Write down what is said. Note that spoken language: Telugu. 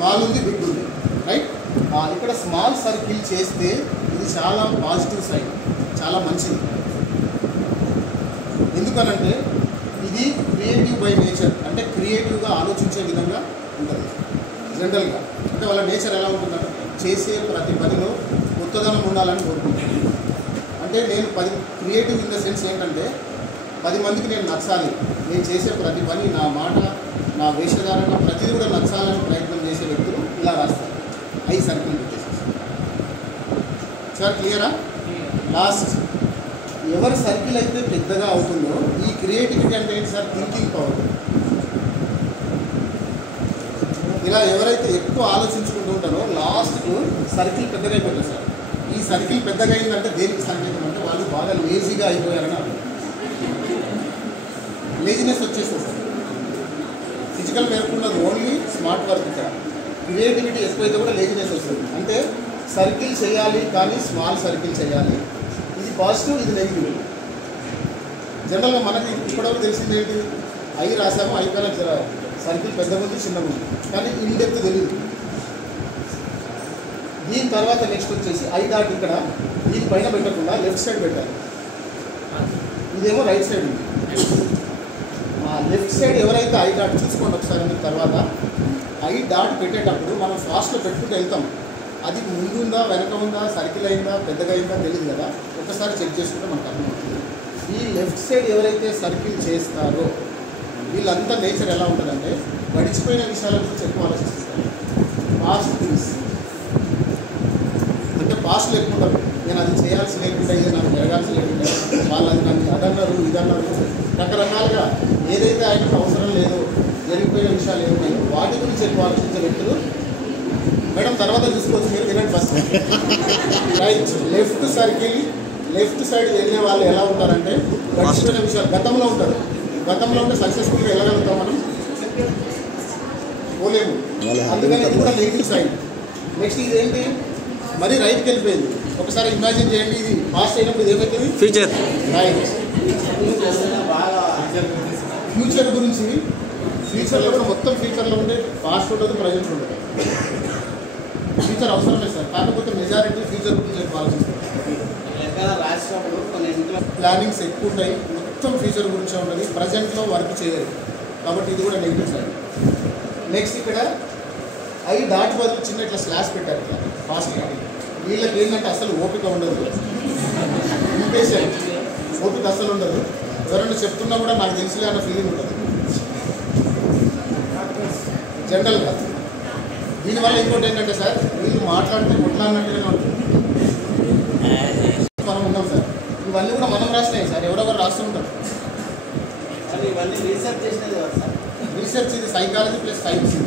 స్మాల్ ఉంది, బిగ్ ఉంది, రైట్. ఇక్కడ స్మాల్ సర్కిల్ చేస్తే ఇది చాలా పాజిటివ్ సైడ్, చాలా మంచిది. ఎందుకనంటే ఇది క్రియేటివ్ బై నేచర్, అంటే క్రియేటివ్గా ఆలోచించే విధంగా ఉంటుంది జనరల్గా. అంటే వాళ్ళ నేచర్ ఎలా ఉంటుందంటే చేసే ప్రతి పనిలో కొత్తదనం ఉండాలని కోరుకుంటాను. అంటే నేను క్రియేటివ్ ఇన్ ద సెన్స్ ఏంటంటే 10 మందికి నేను నచ్చాలి, నేను చేసే ప్రతి పని, నా మాట, నా వేషధారణ ప్రతిదీ కూడా నచ్చాలని ప్రయత్నం చేసే వ్యక్తులు ఇలా రాస్తారు. ఐ సర్కిల్ పెట్టేసి. సార్ క్లియరా? లాస్ట్ ఎవరి సర్కిల్ అయితే పెద్దగా అవుతుందో, ఈ క్రియేటివిటీ అంటే ఏంటి సార్? Thinking power. ఇలా ఎవరైతే ఎక్కువ ఆలోచించుకుంటూ ఉంటారో లాస్ట్కు సర్కిల్ పెద్దగా అయిపోతుంది సార్. ఈ సర్కిల్ పెద్దగా అయిందంటే దేనికి సంకేతం అంటే వాళ్ళు బాగా లేజీగా అయిపోయారని అర్థం. లేజినెస్ వచ్చేస్తుంది సార్. ఫిజికల్ పేర్కొన్నది ఓన్లీ స్మార్ట్ వర్క్. ఇక్కడ క్రియేటివిటీ ఎక్కువైతే కూడా లేజినెస్ వస్తుంది. అంటే సర్కిల్ చేయాలి కానీ స్మాల్ సర్కిల్ చేయాలి. ఇది పాజిటివ్, ఇది నెగిటివ్. జనరల్గా మనకి ఇప్పటివరకు తెలిసింది ఏంటి? ఐ రాసాము, ఐ పైన సర్కిల్ పెద్దగా ఉంది, చిన్నగా ఉంది, కానీ ఇన్ డెప్త్ తెలియదు. దీని తర్వాత నెక్స్ట్ వచ్చేసి ఐ డాట్ ఇక్కడ దీని పైన పెట్టకుండా లెఫ్ట్ సైడ్ పెట్టాలి. ఇదేమో రైట్ సైడ్ ఉంది. లెఫ్ట్ సైడ్ ఎవరైతే ఐ డాట్ చూసుకోండి ఒకసారి. మీరు తర్వాత ఐ డాట్ పెట్టేటప్పుడు మనం ఫాస్ట్లో పెట్టుకుంటూ వెళ్తాం. అది ముందు ఉందా, వెనక ఉందా, సర్కిల్ అయిందా, పెద్దగా అయిందా తెలియదు కదా. ఒకసారి చెక్ చేసుకుంటే మనకు అర్థమవుతుంది. ఈ లెఫ్ట్ సైడ్ ఎవరైతే సర్కిల్ చేస్తారో వీళ్ళంతా నేచర్ ఎలా ఉంటుందంటే గడిచిపోయిన విషయాల గురించి ఎక్కువ ఆలోచిస్తారు. పాస్ట్ థింగ్స్ అంటే పాస్ట్లో ఎక్కువ ఉంటారు. నేను అది చేయాల్సి లేకుండా, ఇది నాకు జరగాల్సి లేకుండా, వాళ్ళు అది నన్ను అదన్నారు, ఇదన్నారు, రకరకాలుగా ఏదైతే ఆయనకు అవసరం లేదో, జరిగిపోయిన విషయాలు ఏమున్నాయో వాటి గురించి ఎక్కువ ఆలోచించే వ్యక్తులు. మేడం తర్వాత చూసుకోవచ్చు, మీరు వినండి first. Right left circle left side వెళ్ళే వాళ్ళు ఎలా ఉంటారంటే గడిచిపోయిన విషయాలు గతంలో ఉంటారు. గతంలో ఉంటే సక్సెస్ఫుల్గా వెళ్ళగలుగుతాం మనం, పోలేము. అందుకని ఇది కూడా నెగిటివ్ సైడ్. నెక్స్ట్ ఇది ఏంటి? మరి రైట్కి వెళ్ళిపోయింది. ఒకసారి ఇమాజిన్ చేయండి, ఇది పాస్ట్ అయినప్పుడు ఇది ఏమవుతుంది? ఫ్యూచర్. రైట్. ఫ్యూచర్ గురించి ఫ్యూచర్లో కూడా మొత్తం ఫ్యూచర్లో ఉంటే పాస్ట్ ఉండదు, ప్రజెంట్ ఉండదు. ఫ్యూచర్ అవసరం లేదు సార్, కాకపోతే మెజారిటీ ఫ్యూచర్ గురించి ఎక్కువ ఆలోచిస్తారు. రాసినప్పుడు కొన్ని ప్లానింగ్స్ ఎక్కువ ఉంటాయి, మొత్తం ఫ్యూచర్ గురించి ఉంటుంది, ప్రజెంట్లో వర్క్ చేయరు. కాబట్టి ఇది కూడా నెగిటివ్ సైడ్. నెక్స్ట్ ఇక్కడ ఐ డాట్ బదులు చిన్న ఇట్లా స్లాష్ పెట్టారు ఇట్లా ఫాస్ట్. వీళ్ళకి ఏంటంటే అసలు ఓపిక ఉండదు, ఇంపేషెంట్, ఓపిక అసలు ఉండదు. ఎవరైనా చెప్తున్నా కూడా నాకు తెలిసిలే అన్న ఫీలింగ్ ఉంటుంది జనరల్గా. దీనివల్ల ఇంకోటి ఏంటంటే సార్, వీళ్ళు మాట్లాడితే కొట్లాడినట్టుగానే ఉంటుంది. మనం ఉన్నాం సార్, ఇవన్నీ కూడా మనం రాసినాయి సార్, ఎవరెవరు రాస్తూ ఉంటారు. ఇవన్నీ రీసెర్చ్ చేసినది కదా సార్. రీసెర్చ్ ఇది సైకాలజీ ప్లస్ సైన్స్.